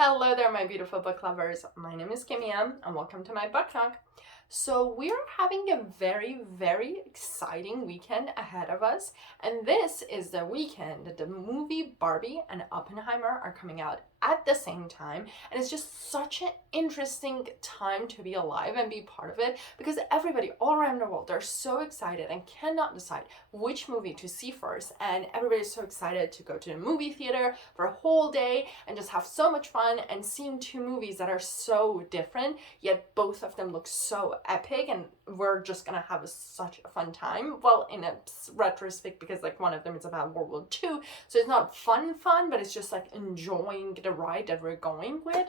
Hello there, my beautiful book lovers. My name is Kimia, and welcome to my book talk. So we're having a very exciting weekend ahead of us, and this is the weekend that the movie Barbie and Oppenheimer are coming out at the same time, and it's just such an interesting time to be alive and be part of it because everybody all around the world, they're so excited and cannot decide which movie to see first, and everybody's so excited to go to the movie theater for a whole day and just have so much fun and seeing two movies that are so different, yet both of them look so epic, and we're just gonna have such a fun time. Well, in a retrospect, because like one of them is about World War II, so it's not fun, but it's just like enjoying the ride that we're going with.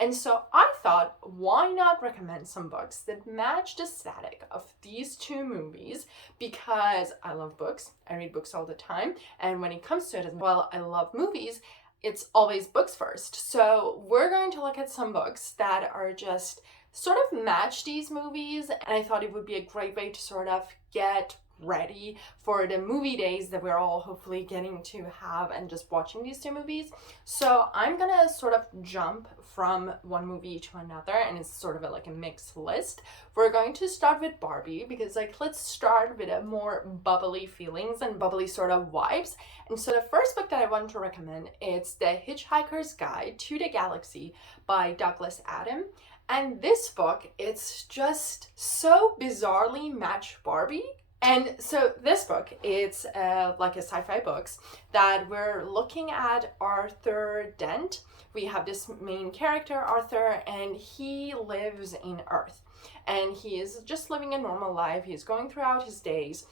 And so I thought, why not recommend some books that match the aesthetic of these two movies, because I love books, I read books all the time, and when it comes to it as well, I love movies, it's always books first. So we're going to look at some books that are just sort of match these movies, and I thought it would be a great way to sort of get ready for the movie days that we're all hopefully getting to have and just watching these two movies. So I'm gonna sort of jump from one movie to another, and it's sort of like a mixed list. We're going to start with Barbie because let's start with a more bubbly feelings and bubbly sort of vibes. And so the first book that I want to recommend is The Hitchhiker's Guide to the Galaxy by Douglas Adams. And this book, it's just so bizarrely match Barbie. And so this book, it's like a sci-fi books that we're looking at Arthur Dent. We have this main character, Arthur, and he lives in Earth. And he is just living a normal life. He's going throughout his days.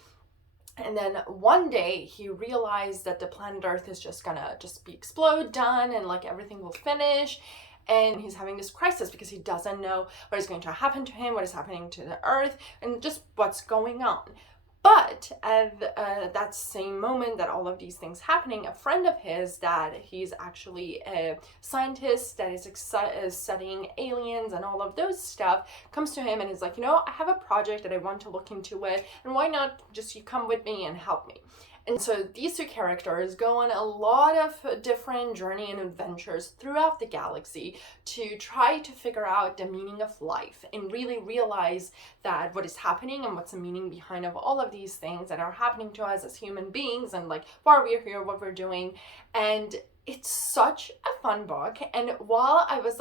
And then one day he realized that the planet Earth is just gonna be explode, done, and like everything will finish. And he's having this crisis because he doesn't know what is going to happen to him, what is happening to the Earth, and just what's going on. But at that same moment that all of these things happening, a friend of his that he's actually a scientist that is studying aliens and all of those stuff comes to him and is like, I have a project that I want to look into it, and why not just you come with me and help me? And so these two characters go on a lot of different journey and adventures throughout the galaxy to try to figure out the meaning of life and really realize that what is happening and what's the meaning behind of all of these things that are happening to us as human beings, and like why we're here, what we're doing. And it's such a fun book. And while I was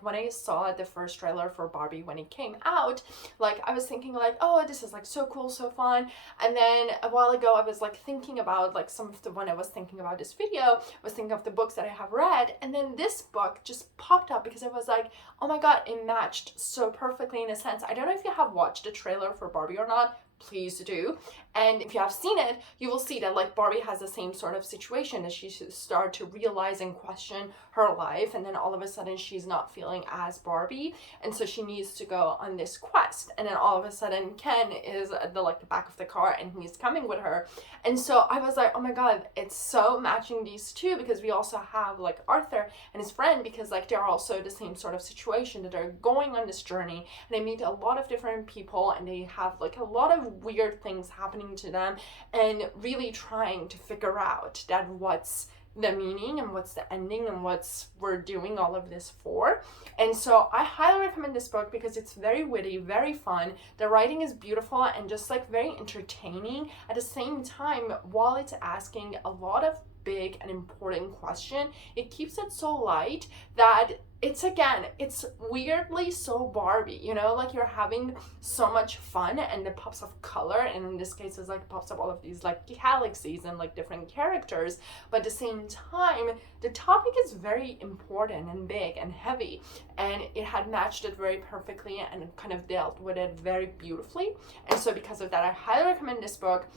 when I saw the first trailer for Barbie when it came out, I was thinking oh, this is so cool, so fun. And then a while ago I was thinking about when I was thinking about this video, I was thinking of the books that I have read, and then this book just popped up because I was like, oh my god, it matched so perfectly. In a sense, I don't know if you have watched the trailer for Barbie or not. Please do. And if you have seen it, you will see that Barbie has the same sort of situation as she start to realize and question her life, and then all of a sudden she's not feeling as Barbie, and so she needs to go on this quest, and then all of a sudden Ken is at the back of the car and he's coming with her. And so I was like, oh my god, it's so matching these two, because we also have Arthur and his friend, because they're also the same sort of situation, that they're going on this journey and they meet a lot of different people, and they have a lot of weird things happening to them, and really trying to figure out that what's the meaning and what's the ending and what's we're doing all of this for. And so I highly recommend this book because it's very witty, very fun. The writing is beautiful and just very entertaining at the same time, while it's asking a lot of big and important question. It keeps it so light that it's weirdly so Barbie, you're having so much fun, and the pops of color, and in this case it's pops up all of these galaxies and different characters, but at the same time the topic is very important and big and heavy, and it had matched it very perfectly and kind of dealt with it very beautifully. And so because of that, I highly recommend this book.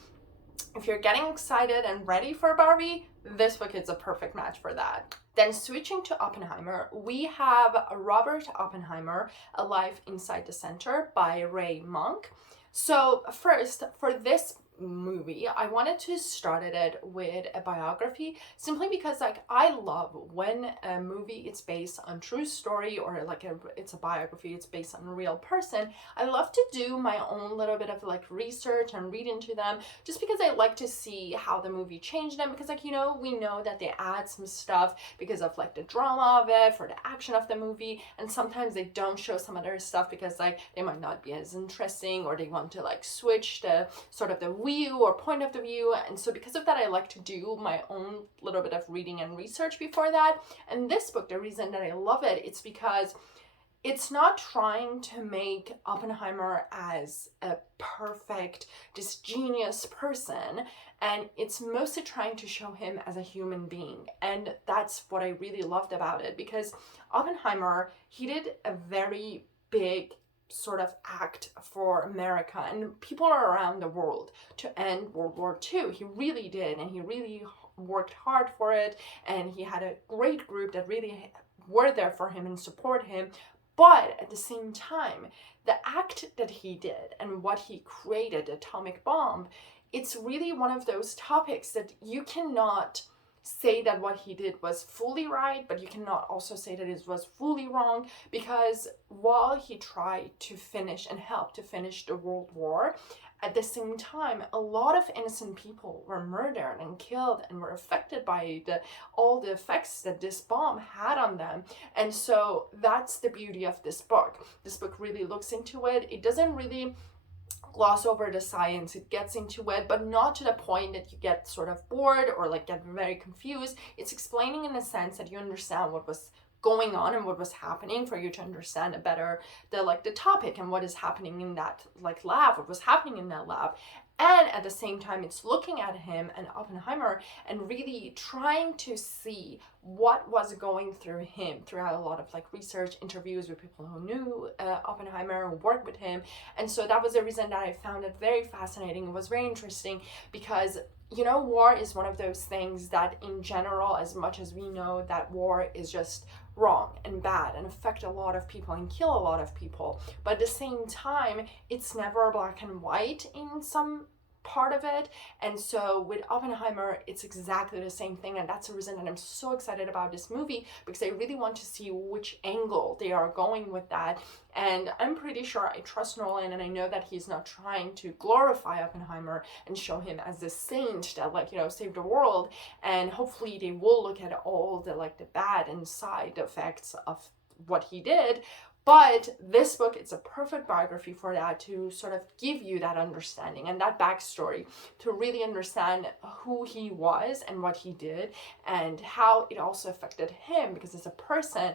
If you're getting excited and ready for Barbie, this book is a perfect match for that. Then switching to Oppenheimer, we have Robert Oppenheimer, A Life Inside the Center by Ray Monk. So first, for this movie, I wanted to start it with a biography, simply because like I love when a movie is based on true story, or like it's a biography, it's based on a real person. I love to do my own little bit of like research and read into them, just because I like to see how the movie changed them, because like, you know, we know that they add some stuff because of like the drama of it, for the action of the movie, and sometimes they don't show some other stuff because like they might not be as interesting, or they want to like switch the sort of the view or point of the view. And so because of that, I like to do my own little bit of reading and research before that. And this book, the reason that I love it, it's because it's not trying to make Oppenheimer as a perfect, this genius person, and it's mostly trying to show him as a human being. And that's what I really loved about it, because Oppenheimer, he did a very big sort of act for America and people around the world to end World War II. He really did, and he really worked hard for it, and he had a great group that really were there for him and support him. But at the same time, the act that he did and what he created, the atomic bomb, it's really one of those topics that you cannot say that what he did was fully right, but you cannot also say that it was fully wrong, because while he tried to finish and help to finish the World War, at the same time, a lot of innocent people were murdered and killed and were affected by all the effects that this bomb had on them. And so that's the beauty of this book. This book really looks into it. It doesn't really gloss over the science. It gets into it, but not to the point that you get sort of bored or like get very confused. It's explaining in a sense that you understand what was going on and what was happening, for you to understand a better the topic and what is happening in that like lab, what was happening in that lab. And at the same time, it's looking at him and Oppenheimer and really trying to see what was going through him throughout a lot of like research, interviews with people who knew Oppenheimer, who worked with him. And so that was the reason that I found it very fascinating. It was very interesting because, you know, war is one of those things that in general, as much as we know that war is just wrong and bad and affect a lot of people and kill a lot of people, but at the same time, it's never black and white in some part of it. And so with Oppenheimer, it's exactly the same thing, and that's the reason that I'm so excited about this movie, because I really want to see which angle they are going with that. And I'm pretty sure I trust Nolan, and I know that he's not trying to glorify Oppenheimer and show him as the saint that, like, you know, saved the world. And hopefully they will look at all the like the bad and side effects of what he did. But this book, it's a perfect biography for that, to sort of give you that understanding and that backstory, to really understand who he was and what he did and how it also affected him. Because as a person,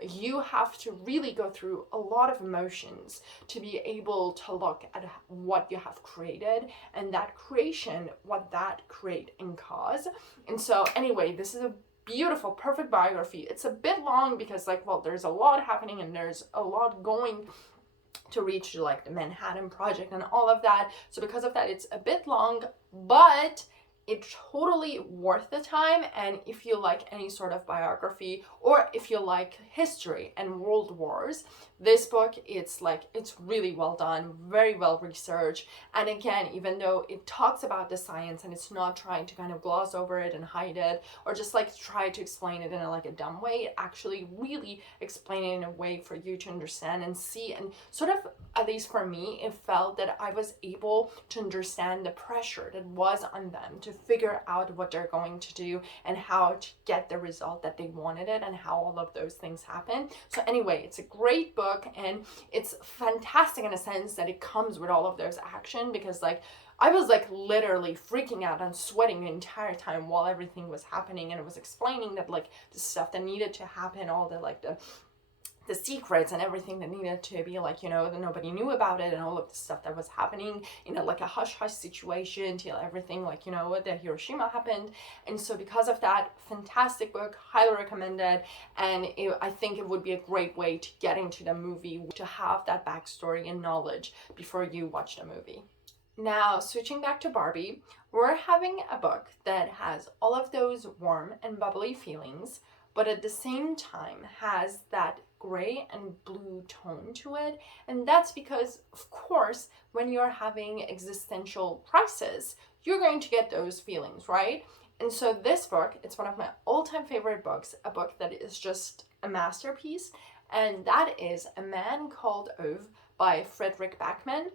you have to really go through a lot of emotions to be able to look at what you have created and that creation, what that create and cause. And so anyway, this is a beautiful, perfect biography. It's a bit long because, like, well, there's a lot happening and there's a lot going to reach like the Manhattan Project and all of that. So because of that, it's a bit long, but it's totally worth the time. And if you like any sort of biography, or if you like history and world wars, this book, it's really well done, very well researched. And again, even though it talks about the science and it's not trying to kind of gloss over it and hide it, or just like try to explain it in a dumb way, it actually really explain it in a way for you to understand and see. And sort of, at least for me, it felt that I was able to understand the pressure that was on them to figure out what they're going to do and how to get the result that they wanted it, and how all of those things happen. So anyway, it's a great book, and it's fantastic in a sense that it comes with all of those action, because like I was like literally freaking out and sweating the entire time while everything was happening, and it was explaining that like the stuff that needed to happen, all the like the secrets and everything that needed to be like, you know, that nobody knew about it, and all of the stuff that was happening in like a hush-hush situation till everything, like, you know, the Hiroshima happened. And so because of that, fantastic book, highly recommended. And I think it would be a great way to get into the movie, to have that backstory and knowledge before you watch the movie. Now, switching back to Barbie, we're having a book that has all of those warm and bubbly feelings, but at the same time has that gray and blue tone to it. And that's because, of course, when you're having existential crisis, you're going to get those feelings, right? And so this book, it's one of my all-time favorite books, a book that is just a masterpiece, and that is A Man Called Ove by Fredrik Backman.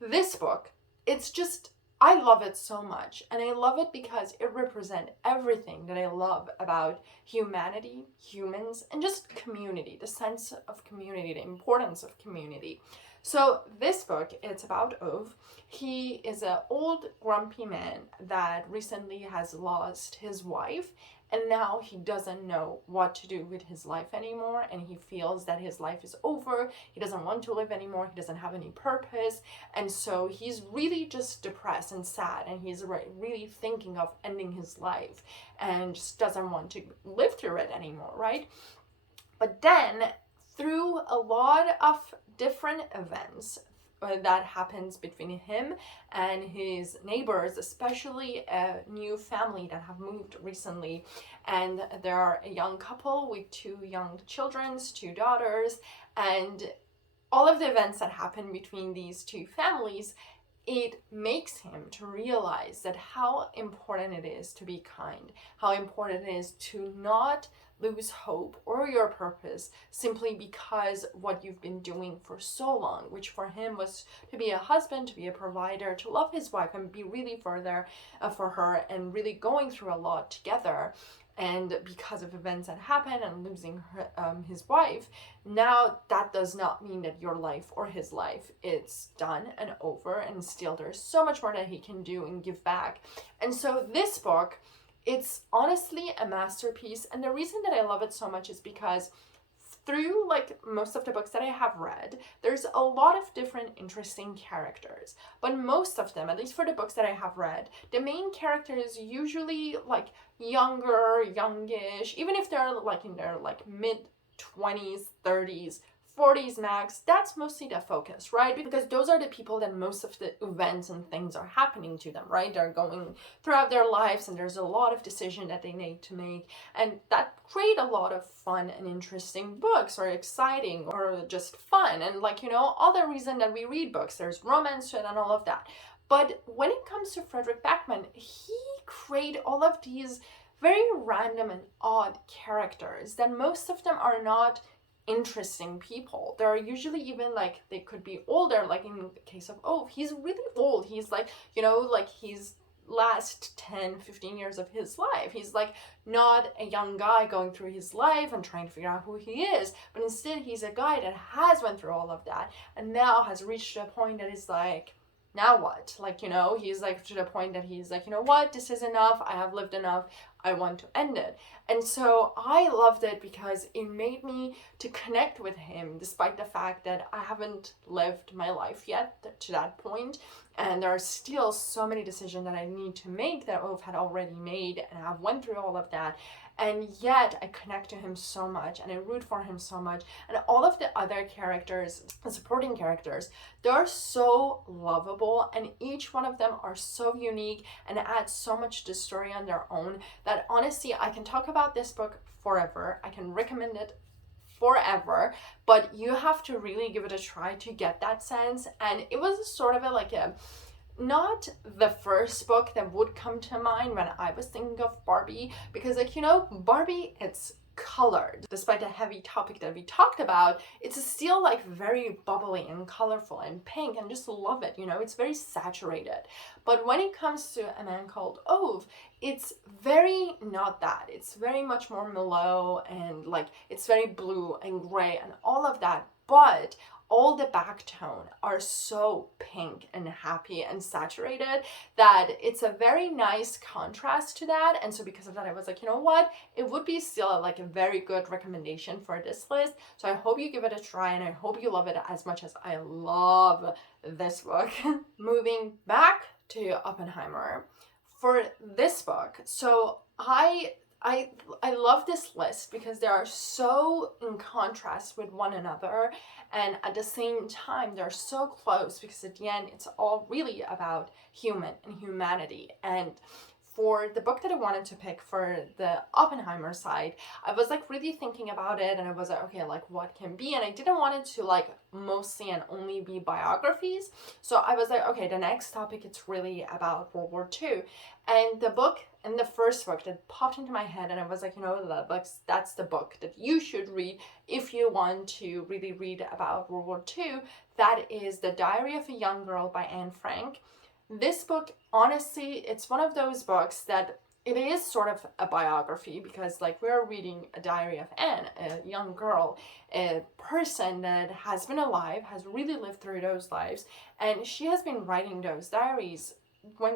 This book, it's just, I love it so much, and I love it because it represents everything that I love about humanity, humans, and just community, the sense of community, the importance of community. So this book, it's about Ove. He is an old grumpy man that recently has lost his wife, and now he doesn't know what to do with his life anymore, and he feels that his life is over. He doesn't want to live anymore. He doesn't have any purpose, and so he's really just depressed and sad, and he's really thinking of ending his life and just doesn't want to live through it anymore, right? But then through a lot of different events that happens between him and his neighbors, especially a new family that have moved recently, and there are a young couple with 2 young children, 2 daughters, and all of the events that happen between these 2 families, it makes him to realize that how important it is to be kind, how important it is to not lose hope or your purpose simply because what you've been doing for so long, which for him was to be a husband, to be a provider, to love his wife and be really further for her, and really going through a lot together. And because of events that happen and losing his wife, now that does not mean that your life or his life is done and over, and still there's so much more that he can do and give back. And so this book, it's honestly a masterpiece, and the reason that I love it so much is because through like most of the books that I have read, there's a lot of different interesting characters, but most of them, at least for the books that I have read, the main character is usually like younger, youngish, even if they're like in their like mid-20s, 30s, 40s max, that's mostly the focus, right? Because those are the people that most of the events and things are happening to them, right? They're going throughout their lives, and there's a lot of decision that they need to make, and that create a lot of fun and interesting books, or exciting, or just fun, and like, you know, all the reason that we read books, there's romance to it and all of that. But when it comes to Fredrik Backman, he created all of these very random and odd characters that most of them are not interesting people. They're usually even like, they could be older, like in the case of Ove, he's really old. He's like, you know, like he's last 10-15 years of his life. He's like not a young guy going through his life and trying to figure out who he is, but instead he's a guy that has went through all of that and now has reached a point that is like, now what? Like, you know, he's like to the point that he's like, you know what, this is enough, I have lived enough, I want to end it. And so I loved it because it made me to connect with him, despite the fact that I haven't lived my life yet to that point, and there are still so many decisions that I need to make that Ove had already made, and I've went through all of that. And yet I connect to him so much, and I root for him so much. And all of the other characters, the supporting characters, they're so lovable, and each one of them are so unique and add so much to the story on their own that honestly, I can talk about this book forever. I can recommend it forever, but you have to really give it a try to get that sense. And it was sort of not the first book that would come to mind when I was thinking of Barbie, because like, you know, Barbie, it's colored. Despite the heavy topic that we talked about, it's still like very bubbly and colorful and pink, and just love it, you know, it's very saturated. But when it comes to A Man Called Ove, it's very not that. It's very much more mellow, and like it's very blue and gray and all of that, but all the back tone are so pink and happy and saturated that it's a very nice contrast to that. And so because of that, I was like, you know what, it would be still like a very good recommendation for this list. So I hope you give it a try, and I hope you love it as much as I love this book. Moving back to Oppenheimer for this book. So I love this list because they are so in contrast with one another, and at the same time they're so close, because at the end it's all really about human and humanity. And for the book that I wanted to pick for the Oppenheimer side, I was like really thinking about it, and I was like, okay, like what can be? And I didn't want it to like mostly and only be biographies. So I was like, okay, the next topic, it's really about World War II. And the book, and the first book that popped into my head, and I was like, you know, that's the book that you should read if you want to really read about World War II. That is The Diary of a Young Girl by Anne Frank. This book, honestly, it's one of those books that it is sort of a biography, because like we're reading a diary of Anne, a young girl, a person that has been alive, has really lived through those lives, and she has been writing those diaries when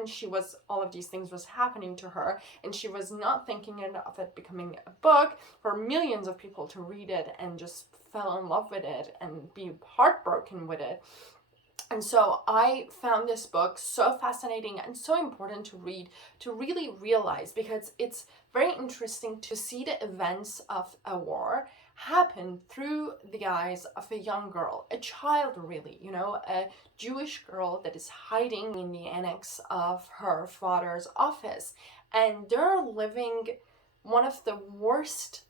all of these things was happening to her, and she was not thinking of it becoming a book for millions of people to read it and just fell in love with it and be heartbroken with it. And so I found this book so fascinating and so important to read, to really realize, because it's very interesting to see the events of a war happen through the eyes of a young girl, a child really, you know, a Jewish girl that is hiding in the annex of her father's office. And they're living one of the worst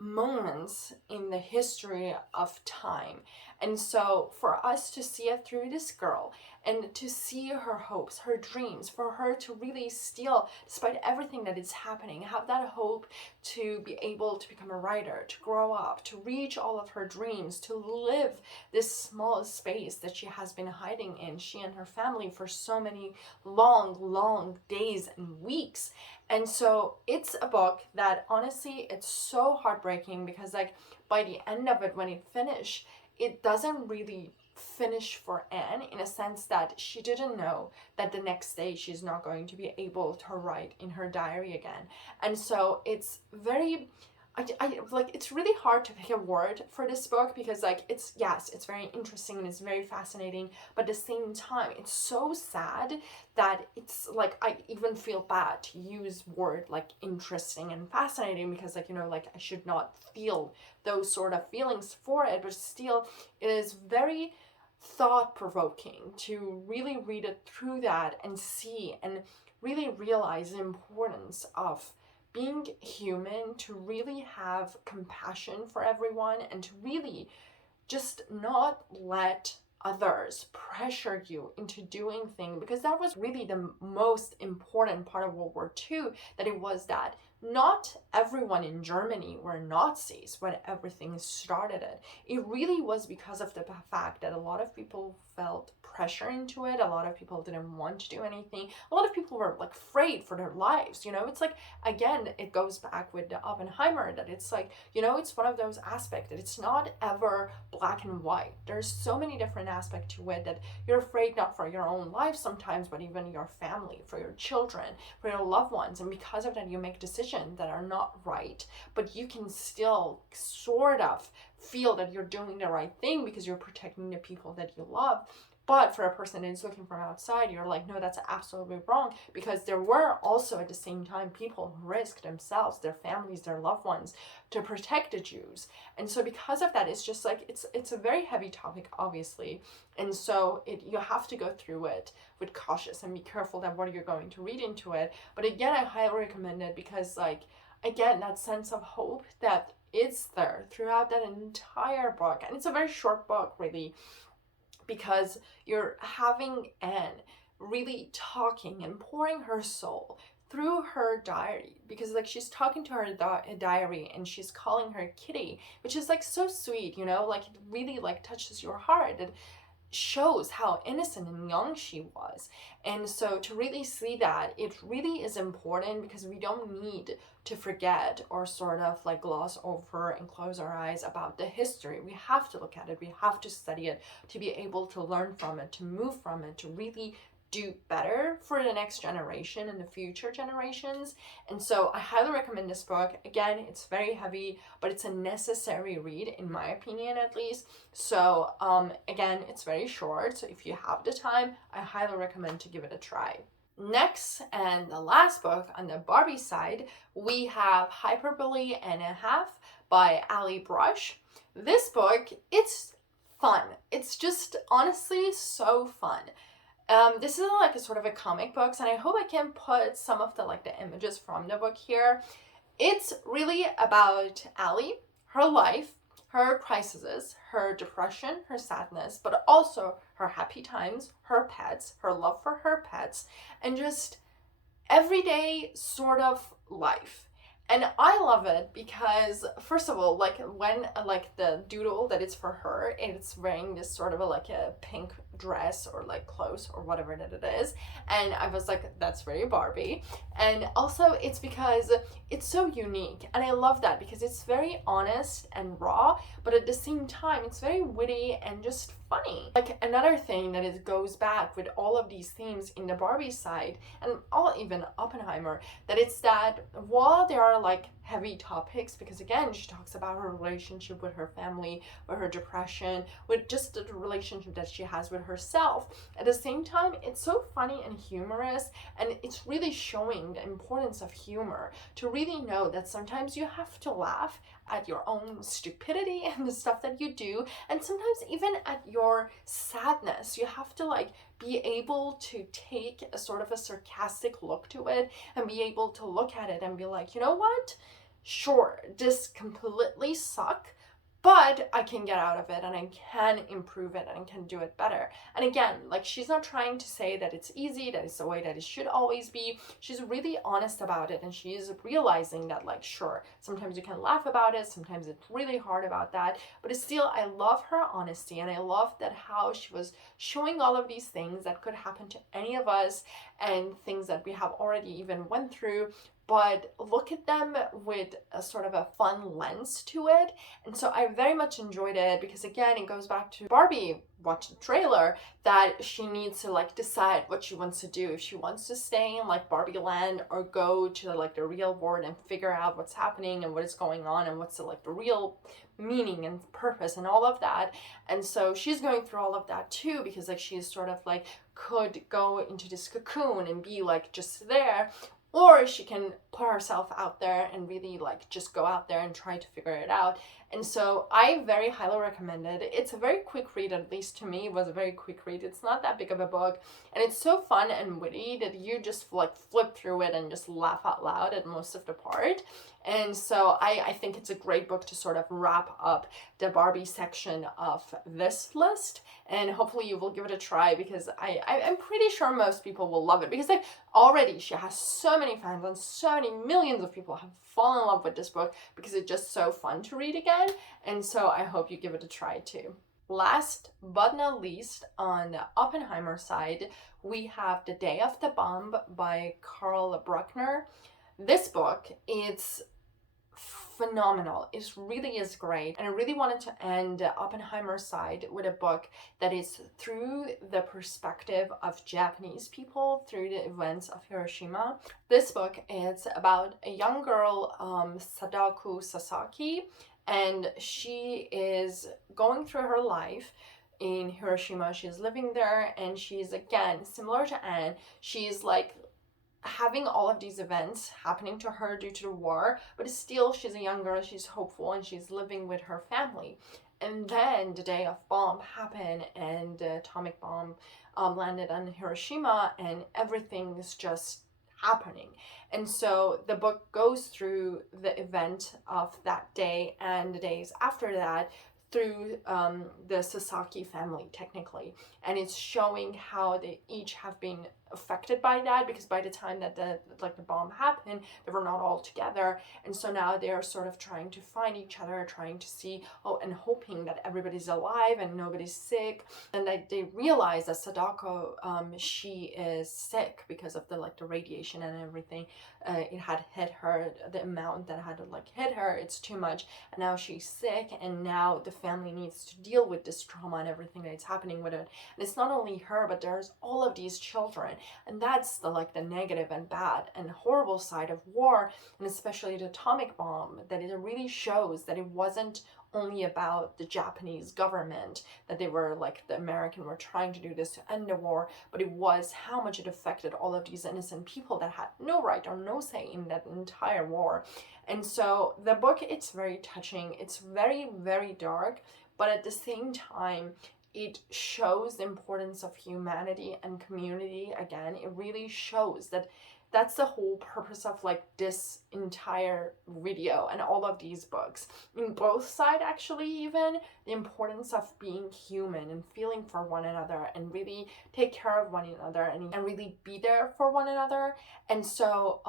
moments in the history of time. And so for us to see it through this girl and to see her hopes, her dreams, for her to really still, despite everything that is happening, have that hope to be able to become a writer, to grow up, to reach all of her dreams, to live this small space that she has been hiding in, she and her family, for so many long days and weeks. And so it's a book that honestly, it's so heartbreaking, because like by the end of it, when it finished, it doesn't really finish for Anne, in a sense that she didn't know that the next day she's not going to be able to write in her diary again. And so it's very, I like, it's really hard to pick a word for this book, because like it's very interesting and it's very fascinating, but at the same time it's so sad that it's like I even feel bad to use word like interesting and fascinating, because like, you know, like I should not feel those sort of feelings for it, but still it is very thought-provoking to really read it through that and see and really realize the importance of being human, to really have compassion for everyone, and to really just not let others pressure you into doing things, because that was really the most important part of World War II, that it was that not everyone in Germany were Nazis when everything started. It really was because of the fact that a lot of people felt pressure into it. A lot of people didn't want to do anything. A lot of people were like afraid for their lives, you know. It's like, again, it goes back with the Oppenheimer, that it's like, you know, it's one of those aspects that it's not ever black and white. There's so many different aspects to it, that you're afraid not for your own life sometimes, but even your family, for your children, for your loved ones. And because of that, you make decisions that are not right, but you can still sort of feel that you're doing the right thing because you're protecting the people that you love. But for a person that is looking from outside, you're like, no, that's absolutely wrong, because there were also at the same time people who risked themselves, their families, their loved ones, to protect the Jews. And so because of that, it's just like, it's a very heavy topic, obviously. And so you have to go through it with cautious and be careful that what you're going to read into it. But again, I highly recommend it, because like, again, that sense of hope that is there throughout that entire book. And it's a very short book, really, because you're having Anne really talking and pouring her soul through her diary, because like she's talking to her diary and she's calling her Kitty, which is like so sweet, you know, like it really like touches your heart. It shows how innocent and young she was. And so to really see that, it really is important, because we don't need to forget or sort of like gloss over and close our eyes about the history. We have to look at it, we have to study it, to be able to learn from it, to move from it, to really do better for the next generation and the future generations. And so I highly recommend this book. Again, it's very heavy, but it's a necessary read, in my opinion at least. So again, it's very short, so if you have the time, I highly recommend to give it a try. Next, and the last book on the Barbie side, we have Hyperbole and a Half by Ali Brush. This book, it's fun. It's just honestly so fun. This is like a sort of a comic books, and I hope I can put some of the like the images from the book here. It's really about Allie, her life, her crises, her depression, her sadness, but also her happy times, her pets, her love for her pets, and just everyday sort of life. And I love it because, first of all, like when like the doodle that it's for her, it's wearing this sort of a, like a pink dress or like clothes or whatever that it is, and I was like, that's very Barbie. And also it's because it's so unique, and I love that because it's very honest and raw, but at the same time it's very witty and just funny. Like another thing that it goes back with all of these themes in the Barbie side and all even Oppenheimer, that it's that while there are like heavy topics, because again she talks about her relationship with her family, with her depression, with just the relationship that she has with herself, at the same time it's so funny and humorous, and it's really showing the importance of humor, to really know that sometimes you have to laugh at your own stupidity and the stuff that you do, and sometimes even at your sadness you have to like be able to take a sort of a sarcastic look to it and be able to look at it and be like, you know what, sure, this completely suck, but I can get out of it and I can improve it and I can do it better. And again, like she's not trying to say that it's easy, that it's the way that it should always be. She's really honest about it, and she's realizing that like, sure, sometimes you can laugh about it, sometimes it's really hard about that, but it's still, I love her honesty, and I love that how she was showing all of these things that could happen to any of us and things that we have already even went through, but look at them with a sort of a fun lens to it. And so I very much enjoyed it because again, it goes back to Barbie, watch the trailer, that she needs to like decide what she wants to do, if she wants to stay in like Barbie land or go to like the real world and figure out what's happening and what is going on and what's the like the real meaning and purpose and all of that. And so she's going through all of that too, because like she's sort of like could go into this cocoon and be like just there, or she can put herself out there and really like just go out there and try to figure it out. And so I very highly recommend it. It's a very quick read, at least to me it was a very quick read. It's not that big of a book, and it's so fun and witty that you just like flip through it and just laugh out loud at most of the part. And so I think it's a great book to sort of wrap up the Barbie section of this list, and hopefully you will give it a try, because I'm pretty sure most people will love it, because like already she has so many fans and so many millions of people have fallen in love with this book because it's just so fun to read again. And so I hope you give it a try too. Last but not least, on the Oppenheimer side, we have The Day of the Bomb by Carl Bruckner. This book, it's phenomenal. It really is great, and I really wanted to end the Oppenheimer side with a book that is through the perspective of Japanese people through the events of Hiroshima. This book is about a young girl, Sadako Sasaki, and she is going through her life in Hiroshima. She's living there, and she's, again, similar to Anne, she's like having all of these events happening to her due to the war, but still she's a young girl, she's hopeful, and she's living with her family. And then the day of bomb happened, and the atomic bomb landed on Hiroshima, and everything is just happening. And so the book goes through the event of that day and the days after that through the Sasaki family, technically, and it's showing how they each have been affected by that, because by the time that the bomb happened, they were not all together, and so now they are sort of trying to find each other, trying to see, and hoping that everybody's alive and nobody's sick. And they realize that Sadako, she is sick because of the radiation and everything. It had hit her, the amount that had hit her, it's too much, and now she's sick, and now the family needs to deal with this trauma and everything that's happening with it. And it's not only her, but there's all of these children, and that's the negative and bad and horrible side of war, and especially the atomic bomb, that it really shows that it wasn't only about the Japanese government, that they were the American were trying to do this to end the war, but it was how much it affected all of these innocent people that had no right or no say in that entire war. And so the book, it's very touching, it's very, very dark, but at the same time, it shows the importance of humanity and community. Again, it really shows that that's the whole purpose of like this entire video and all of these books. In both sides, actually, even the importance of being human and feeling for one another and really take care of one another and really be there for one another. And so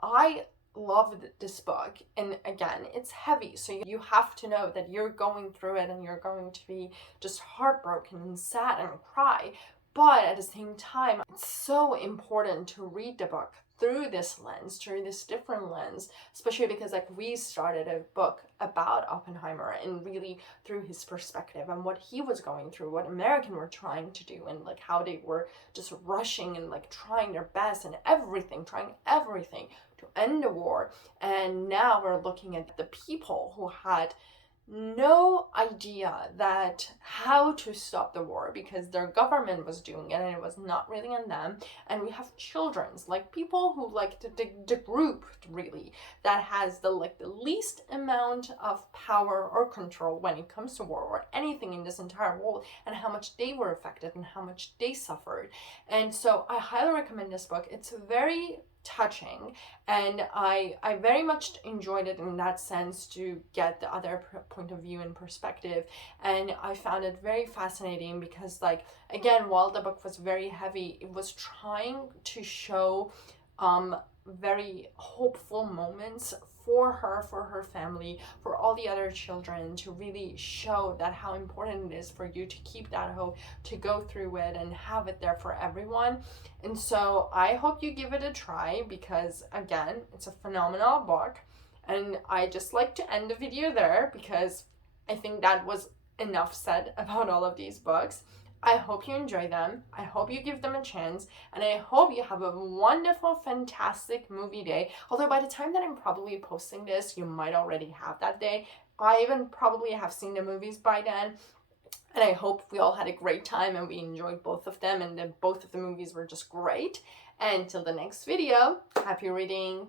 I loved this book, and again, it's heavy, so you have to know that you're going through it and you're going to be just heartbroken and sad and cry. But at the same time, it's so important to read the book through this lens, through this different lens, especially because like we started a book about Oppenheimer and really through his perspective and what he was going through, what Americans were trying to do, and like how they were just rushing and like trying their best and trying everything to end the war. And now we're looking at the people who had no idea that how to stop the war because their government was doing it and it was not really on them. And we have children's, like people who like the group really that has the least amount of power or control when it comes to war or anything in this entire world, and how much they were affected and how much they suffered. And so I highly recommend this book. It's very touching, and I very much enjoyed it in that sense to get the other point of view and perspective. And I found it very fascinating because, like, again, while the book was very heavy, it was trying to show very hopeful moments for her family, for all the other children, to really show that how important it is for you to keep that hope, to go through it and have it there for everyone. And so I hope you give it a try because, again, it's a phenomenal book. And I just like to end the video there because I think that was enough said about all of these books. I hope you enjoy them. I hope you give them a chance. And I hope you have a wonderful, fantastic movie day. Although by the time that I'm probably posting this, you might already have that day. I even probably have seen the movies by then. And I hope we all had a great time and we enjoyed both of them. And both of the movies were just great. And till the next video, happy reading.